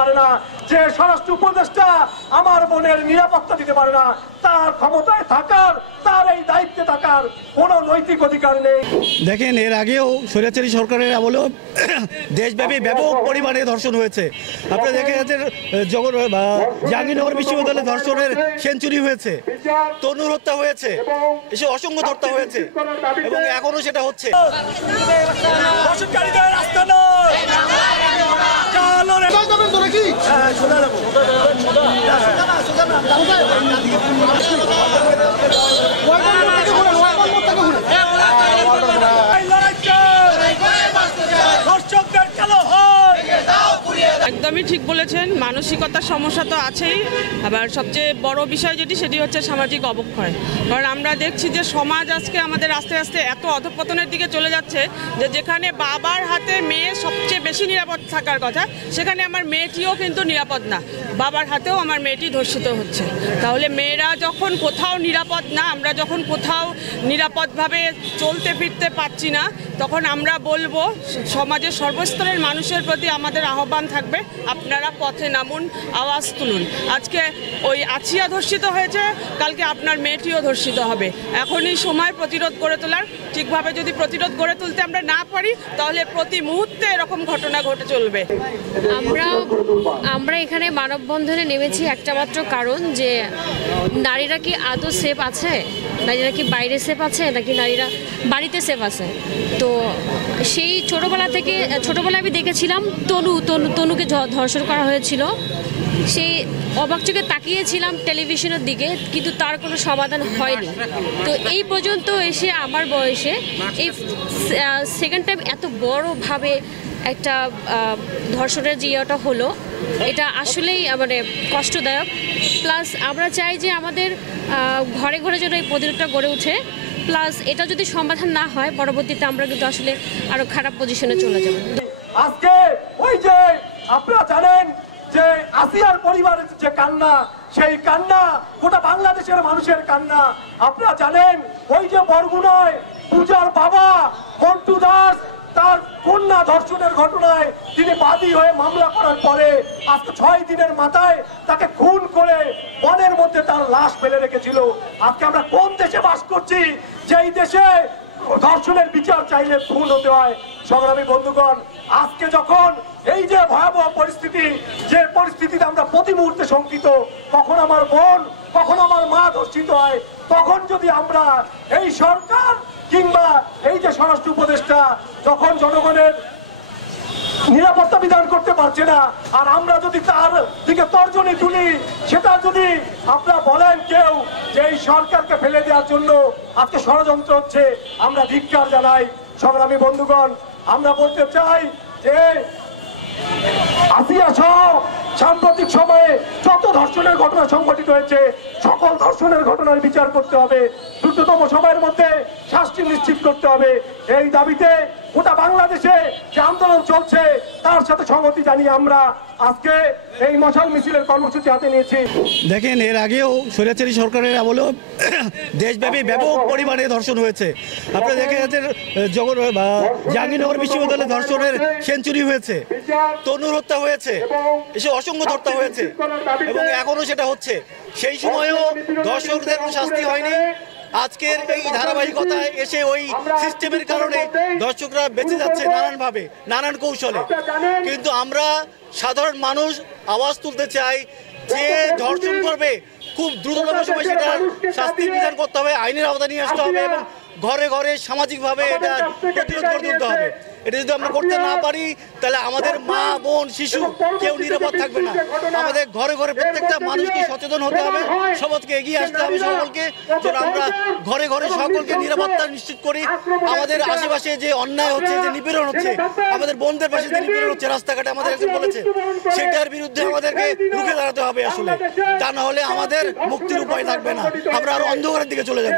পারে না, যে স্বরাষ্ট্র উপদেষ্টা আমার বোনের নিরাপত্তা দিতে পারে না, তার ক্ষমতায় থাকার, তার এই দায়িত্বে থাকার কোনো নৈতিক অধিকার নেই। দেখেন, এর আগেও স্বৈরাচারী সরকারের আমলেও দেশব্যাপী ব্যাপক পরিমাণে ধর্ষণ হয়েছে। আপনারা দেখে যাচ্ছেন জাহাঙ্গীরনগর বিশ্ববিদ্যালয়ে ধর্ষণের সেঞ্চুরি হয়েছে, তনুর হত্যা হয়েছে, এসব অসংখ্য হত্যা হয়েছে এবং এখনো সেটা হচ্ছে। একদমই ঠিক বলেছেন, মানসিকতার সমস্যা তো আছেই। আবার সবচেয়ে বড় বিষয় সেটি হচ্ছে সামাজিক অবক্ষয়। কারণ আমরা দেখছি যে সমাজ আজকে আমাদের আস্তে আস্তে এত অধঃপতনের দিকে চলে যাচ্ছে যে যেখানে বাবার হাতে মেয়ে সবচেয়ে বেশি নিরাপদ থাকার কথা, সেখানে আমার মেয়েটিও কিন্তু নিরাপদ না, বাবার হাতেও আমার মেয়েটি ধর্ষিত হচ্ছে। তাহলে মেয়েরা যখন কোথাও নিরাপদ না, আমরা যখন কোথাও নিরাপদভাবে চলতে ফিরতে পারছি না, তখন আমরা বলবো সমাজের সর্বস্তরের মানুষের প্রতি আমাদের আহ্বান থাকবে, আপনারা পথে নামুন, আওয়াজ তুলুন। আজকে ওই আছিয়া ধর্ষিত হয়েছে, কালকে আপনার মেয়েটিও ধর্ষিত হবে। এখনই সময় প্রতিরোধ গড়ে তোলার। ঠিকভাবে যদি প্রতিরোধ গড়ে তুলতে আমরা না পারি, তাহলে প্রতি মুহূর্তে এরকম ঘটনা ঘটে চলবে। আমরা এখানে মানববন্ধনে নেমেছি একটা মাত্র কারণ, যে নারীরা কি আদৌ সেফ আছে, নারীরা কি বাইরে সেফ আছে, নাকি নারীরা বাড়িতে সেফ আছে। তো সেই ছোটোবেলায় আমি দেখেছিলাম তনুকে ধর্ষণ করা হয়েছিল, সেই অবাক চোখে তাকিয়েছিলাম টেলিভিশনের দিকে, কিন্তু তার কোনো সমাধান হয়নি। তো এই পর্যন্ত এসে আমার বয়সে এই সেকেন্ড টাইম এত বড়ভাবে একটা ধর্ষণের যে ইয়েটা হলো, এটা আসলেই মানে কষ্টদায়ক। প্লাস আমরা চাই যে আমাদের ঘরে ঘরে যেন এই প্রতিরোধটা গড়ে ওঠে। প্লাস এটা যদি সমাধান না হয়, পরবর্তীতে আমরা কিন্তু আসলে আরো খারাপ পজিশনে চলে যাব। আজকে ওই যে আপনারা জানেন যে আসিয়ার পরিবারের যে কান্না, সেই কান্না গোটা বাংলাদেশের মানুষের কান্না। আপনারা জানেন ওই যে বরগুনায় পূজার বাবা মন্টু দাস, তার কন্যা ধর্ষণের ঘটনায় তিনি বাদী হয়ে মামলা করার পরে আজকে 6 দিনের মাথায় তাকে খুন করে বনের মধ্যে তার লাশ ফেলে রেখেছিল। আজকে আমরা কোন দেশে বাস করছি, যেই দেশে ধর্ষণের বিচার চাইলে খুন হতে হয়? সংগ্রামী বন্ধুগণ, আজকে যখন এই যে ভয়াবহ পরিস্থিতি, যে পরিস্থিতিতে আমরা প্রতি মুহূর্তে শঙ্কিত, কখন আমার বোন, কখন আমার মা ধর্ষিত হয়, তখন যদি আমরা এই সরকার কিংবা এই যে স্বরাষ্ট্র উপদেষ্টা যখন জনগণের নিরাপত্তা বিধান করতে পারছে না, আর আমরা যদি তার দিকে তর্জনী তুলি, সেটা যদি আপনারা বলেন কেউ যে এই সরকারকে ফেলে দেওয়ার জন্য আজকে ষড়যন্ত্র হচ্ছে, আমরা ধিক্কার জানাই। সংগ্রামী বন্ধুগণ, আমরা বলতে চাই যে আসিয়া সহ সাম্প্রতিক সময়ে যত ধর্ষণের ঘটনা সংঘটিত হয়েছে, সকল ধর্ষণের ঘটনার বিচার করতে হবে, দ্রুততম সময়ের মধ্যে শাস্তি নিশ্চিত করতে হবে। এই দাবিতে গোটা বাংলাদেশে যে আন্দোলন চলছে, তার সাথে সংহতি জানিয়ে আমরা আজকে এই মশাল মিছিলের কর্মসূচি হাতে নিয়েছি। দেখেন, এর আগেও স্বৈরাচারী সরকারের আমলেও দেশব্যাপী ব্যাপক পরিমাণে ধর্ষণ হয়েছে। আপনারা দেখে যাচ্ছেন জাহাঙ্গীরনগর বিশ্ববিদ্যালয়ে ধর্ষণের সেঞ্চুরি হয়েছে, তনুর হত্যা হয়েছে, এসব অসংখ্য হত্যা হয়েছে এবং এখনো সেটা হচ্ছে। সেই সময়ও ধর্ষকদের কোনো শাস্তি হয়নি। আজকের এই ধারাবাহিকতায় এসে ওই সিস্টেমের কারণে দর্শকরা বেঁচে যাচ্ছে নানানভাবে, নানান কৌশলে। কিন্তু আমরা সাধারণ মানুষ আওয়াজ তুলতে চাই যে ধর্ষণ করবে খুব দ্রুততম সময় সেটার শাস্তির বিধান করতে হবে, আইনের আওতায় নিয়ে আসতে হবে এবং ঘরে ঘরে সামাজিকভাবে এটা প্রতিরোধ করে তুলতে হবে। এটা যদি আমরা করতে না পারি, তাহলে আমাদের মা, বোন, শিশু কেউ নিরাপদ থাকবে না। আমাদের ঘরে ঘরে প্রত্যেকটা মানুষকে সচেতন হতে হবে, সমাজকে এগিয়ে আসতে হবে সকলকে, যেন আমরা ঘরে ঘরে সকলকে নিরাপত্তা নিশ্চিত করি। আমাদের আশেপাশে যে অন্যায় হচ্ছে, যে নিপীড়ন হচ্ছে, আমাদের বোনদের পাশে যে নিপীড়ন হচ্ছে রাস্তাঘাটে, আমাদের একজন বলেছে, সেটার বিরুদ্ধে আমাদেরকে রুখে দাঁড়াতে হবে আসলে। তা না হলে আমাদের মুক্তির উপায় থাকবে না, আমরা আরো অন্ধকারের দিকে চলে যাব।